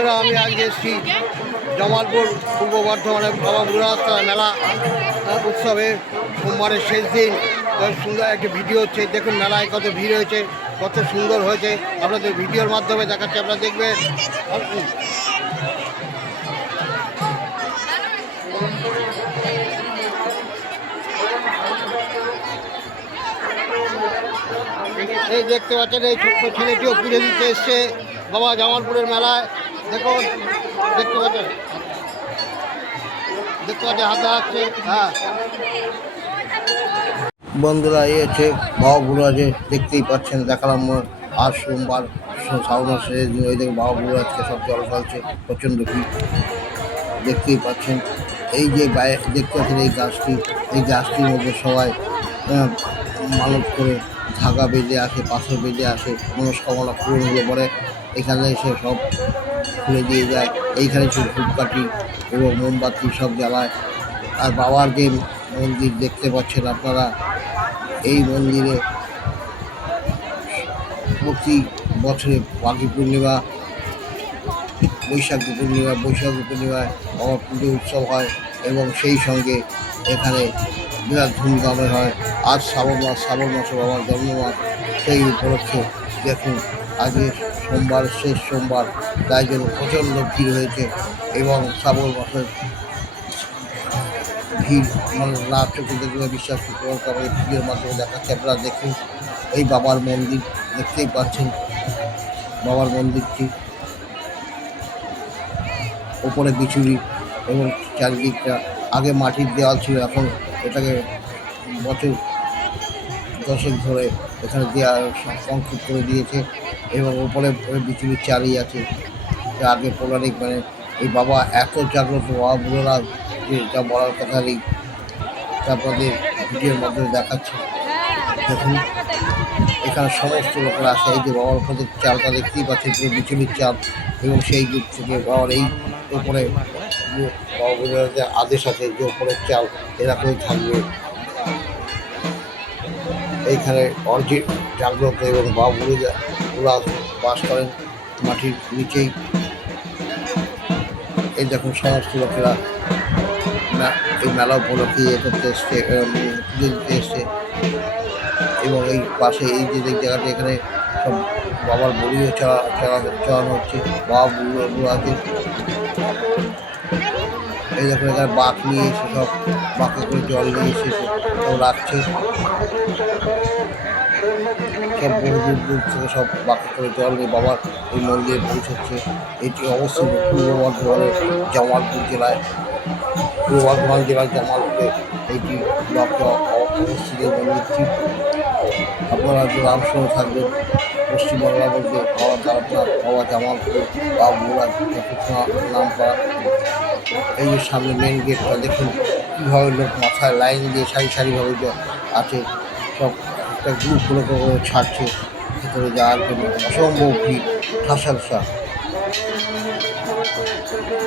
বন্ধুরা, আমি আজকে এসেছি জামালপুর পূর্ব বর্ধমানের বাবা বুড়াস্তা মেলা উৎসবে। সোমবারের শেষ দিন সুন্দর একটা ভিডিও হচ্ছে। দেখুন মেলায় কত ভিড় হয়েছে, কত সুন্দর হয়েছে। আপনাদের ভিডিওর মাধ্যমে দেখাচ্ছে, আপনারা দেখবেন। এই দেখতে পাচ্ছেন, এই ছোট্ট ছেলেটিও পুজো দিতে এসছে। বাবা জামালপুরের মেলায়। দেখুন দেখতে পাচ্ছেন দেখতে পাচ্ছেন হাতে হ্যাঁ। বন্ধুরা, এই হচ্ছে বাবা বুড়ো আছে, দেখতেই পাচ্ছেন, দেখালাম আজ সোমবার শ্রাবণ মাসের ওই দেখে বাবা বুড়ো আজকে সব জল ফেলছে প্রচণ্ড ভিড়। দেখতেই পাচ্ছেন, এই যে গায়ে, দেখতে পাচ্ছেন এই গাছটি, এই গাছটির মধ্যে সবাই মানত করে ধাগা বেঁধে আসে, পাথর বেঁধে আসে, মনস্কামনা পূরণ হলে পরে এখানে এসে সব খুলে দিয়ে যায়। এইখানে ধূপকাঠি এবং মোমবাতি সব জ্বালায়। আর বাবার যে মন্দির দেখতে পাচ্ছেন আপনারা, এই মন্দিরে প্রতি বছরে বাকি পূর্ণিমা, বৈশাখী পূর্ণিমা, বৈশাখী পূর্ণিমায় বাবার পুজো উৎসব হয় এবং সেই সঙ্গে এখানে বিরাট ধুমধামে হয়। আজ শ্রাবণ মাস, শ্রাবণ মাসে বাবার জন্মমাস। সেই উপলক্ষে দেখুন আজকে সোমবার, শেষ সোমবার তাই জন্য প্রচণ্ড ভিড় হয়েছে এবং শ্রাবণ মাসের ভিড় মানে না চোখে দেখলে বিশ্বাস করতে তবে ভিডিওর মাধ্যমে দেখাচ্ছে। আপনারা দেখুন, এই বাবার মন্দির দেখতেই পাচ্ছেন, বাবার মন্দিরটি ওপরে বিচুরি এবং চারিদিকটা আগে মাটির দেওয়াল ছিল, এখন এটাকে বছর দশেক ধরে এখানে দেওয়া কংক্রিট করে দিয়েছে এবং ওপরে বিচুরির চালই আছে আগে পৌরাণিক মানে এই বাবা এত জাগ্রত, বাবা বুড়োরা যে যা বলার কথা নেই। তা আপনাদের ভিডিওর মাধ্যমে দেখাচ্ছে। দেখুন, এখানে সমস্ত লোকেরা আসে। এই যে বাবার উপরে চালটা দেখতেই পাচ্ছেন, পুরো বিচুলির চাল এবং সেই দিক থেকে বাবার এই উপরে যে বাবা বুড়োদের আদেশ আছে যে উপরের চাল এরকমই থাকবে। এইখানে জাগ্রত এবং বাবা বুড়োরা ওরা বাস করেন মাটির নিচেই। এই দেখুন সমস্ত লোকেরা এই মেলা উপলক্ষে ইয়ে করতে এসছে পুজো দিতে এসছে। এবং এই পাশে এই যে যে জায়গাটা এখানে সব বাবার বড়িও চড়া চড়া, চড়ানো হচ্ছে, বাবা বুড়ো বুড়ো আছে। এই দেখুন এখানে বাঁক নিয়ে এসে সব বাঁকে করে জল নিয়ে এসে সব রাখছে। সব বহু দূর দূর থেকে সব বাঁকে করে জল নিয়ে বাবার এই মন্দিরে পৌঁছচ্ছে এটি অবশ্যই পূর্ব বর্ধমানের জামালপুর জেলায়। পূর্ব বর্ধমান জেলার জামালপুরে এইটি ব্লকে অ- অবস্থিত মন্দিরটি। আপনারা রামসঙ্গে থাকবেন। পশ্চিমবাংলার মধ্যে বাবা তারপর বাবা জামালপুর বা বুড়া নাম করা এই যে সামনে মেন গেটটা দেখুন কীভাবে লোক মাথায় লাইন দিয়ে সারি সারিভাবে আছে, সব একটা গ্রুপগুলোকে করে ছাড়ছে, ভেতরে যাওয়ার জন্য। অসম্ভব ভিড়, ঠাসা ঠাসা।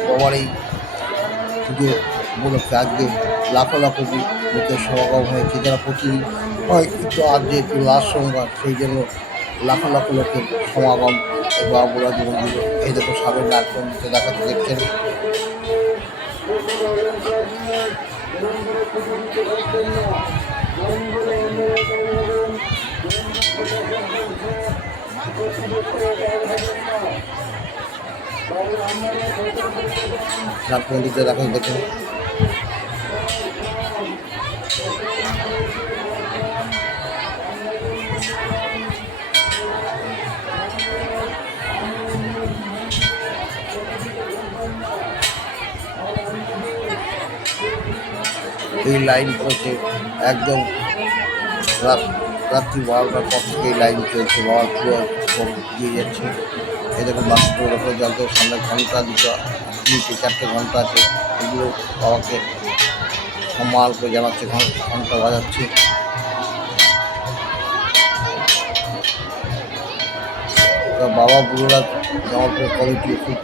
বাবার এই পুজো উপলক্ষে আজকে লাখো লাখো লোকের সমাগম হয়েছে। যারা প্রতিদিন হয়, একটু আজ একটু লাস্ট সোমবার, সেই জন্য লাখো লাখো লোকের সমাগম এই বাবুরা মন্দিরে এই দেখো সামনে নাট মন্দিরটা দেখাতে দেখছেন। নাট মন্দিরটা দেখাতে দেখুন। এই লাইন পড়েছে একদম রাত, রাত্রি বারোটার পর থেকে এই লাইন চলছে বাবার পুরো দিয়ে যাচ্ছে। এরকম ওপরে জলতে সামনে ঘণ্টা দুটো, তিনটে, চারটে ঘণ্টা আছে। এগুলো বাবাকে সম্মান করে জানাচ্ছে, ঘন- ঘণ্টা বাজাচ্ছে। বাবা বুড়োরা জামালপুর কমিটি, খুব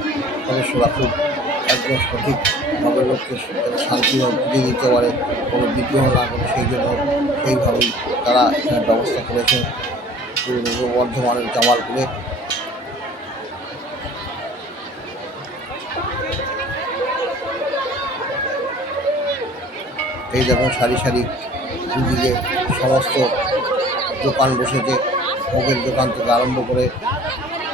সদস্যরা খুব একদম সকল লোককে শান্তি দিয়ে দিতে পারে, কোনো বিগ্রহ না করে সেই জন্য সেইভাবেই তারা এখানে ব্যবস্থা করেছেন পূর্ব বর্ধমানের জামালপুরে। এই দেখুন সারি সারি দুদিকে সমস্ত দোকান বসেছে। মুখের দোকান থেকে আরম্ভ করে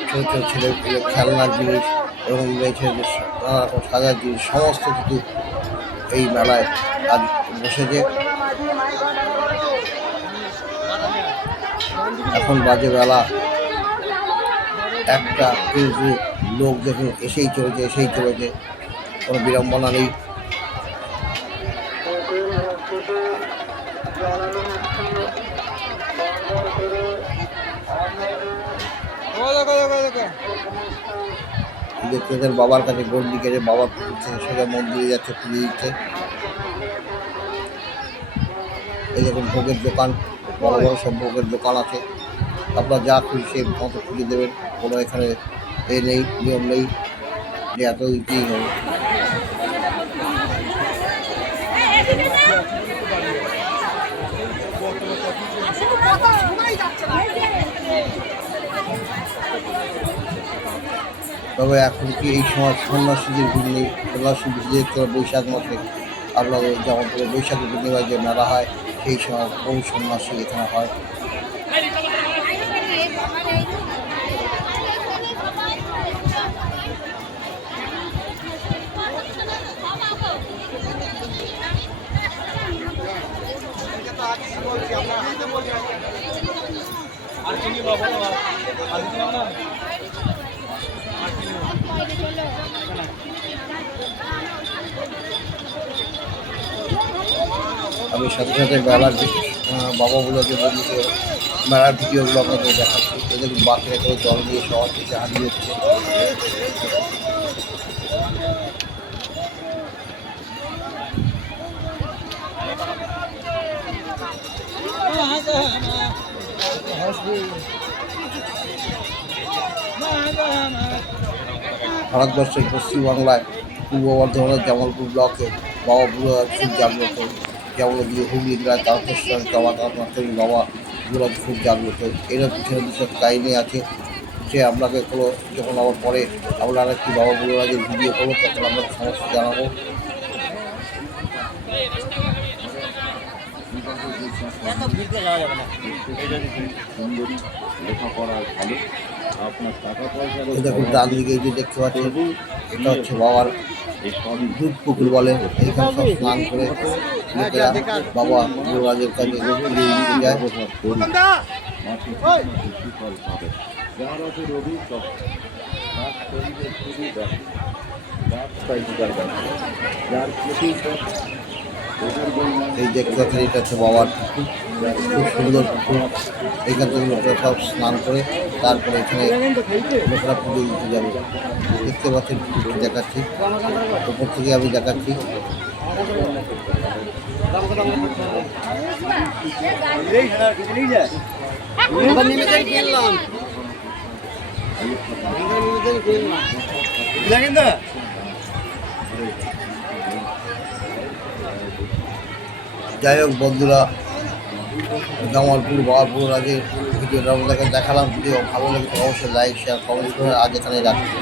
ছোটো ছোটো ছেলে খেলনার জিনিস এবং মেয়ে ছেলেদের নানা রকম সাজার জিনিস সমস্ত কিছু এই মেলায় আজ বসেছে। এখন বাজে বেলা। একটা কিন্তু লোক দেখুন এসেই চলেছে এসেই চলেছে। কোনো বিড়ম্বনা নেই। দেখতে তার বাবার কাছে গোল দিকে বাবা সোজা মন্দিরে যাচ্ছে পুজো দিচ্ছে। দেখুন, ভোগের দোকান, বড় বড় সব ভোগের দোকান আছে। আপনার যা খুশি সে মতো খুঁজে দেবেন। কোনো এখানে এ নেই, নিয়ম নেই, যে এত দিতেই হবে তবে এখন কি এই সময় সন্ন্যাসীদের ভিড় নেই সন্ন্যাসী বৈশাখ মাসে আপনাদের যেমন করে বৈশাখী পূর্ণিমায় যে মেলা হয় সেই সময় বহু সন্ন্যাসী এখানে হয়। আমি সাথে সাথে মেলার বাবাগুলোকে বন্ধুকে, মেলার ভিডিওগুলো আপনাদের দেখাচ্ছি। এদের বাসে করে জল দিয়ে সবার থেকে হারিয়ে হচ্ছে ভারতবর্ষের পশ্চিমবাংলায় পূর্ব বর্ধমানের জামালপুর ব্লকে বাবা বুড়ো খুব জাগ্রত। যেমন হুগলি জেলায় তারকেশ্বর বাবা তারকেশ্বরী বাবা গুলো খুব জাগ্রত। এরও পিছনে বিশেষ কাহিনী আছে। সে আপনাকে কোনো যখন আবার পরে আমরা একটি বাবা বুড়োরা যে ভিডিও করব তখন আমরা সমস্ত জানাব। সুন্দরী লেখাপড়া ভালো। দেখুন, ডান দিকে যে দেখতে পাচ্ছেন, এটা হচ্ছে বাবার দুধ পুকুর বলে এইখানে সব স্নান করে লোকেরা বাবা বুড়োরাজের কাছে যায়। যার এই দেখতে পাচ্ছেন এটা হচ্ছে বাবার খুব সুন্দর পুকুর এইখান থেকে লোকেরা সব স্নান করে তারপরে এখানে লোকেরা পুজো দিতে যাবে। দেখতে পাচ্ছেন দেখাচ্ছি। উপর থেকে আমি দেখাচ্ছি। যাই হোক, বন্ধুরা, জামালপুর বাহারপুর আগে ভিডিওটা আপনাদেরকে দেখালাম। ভিডিও ভালো লাগে অবশ্যই লাইক শেয়ার কমেন্ট করে আজ এখানে রাখছি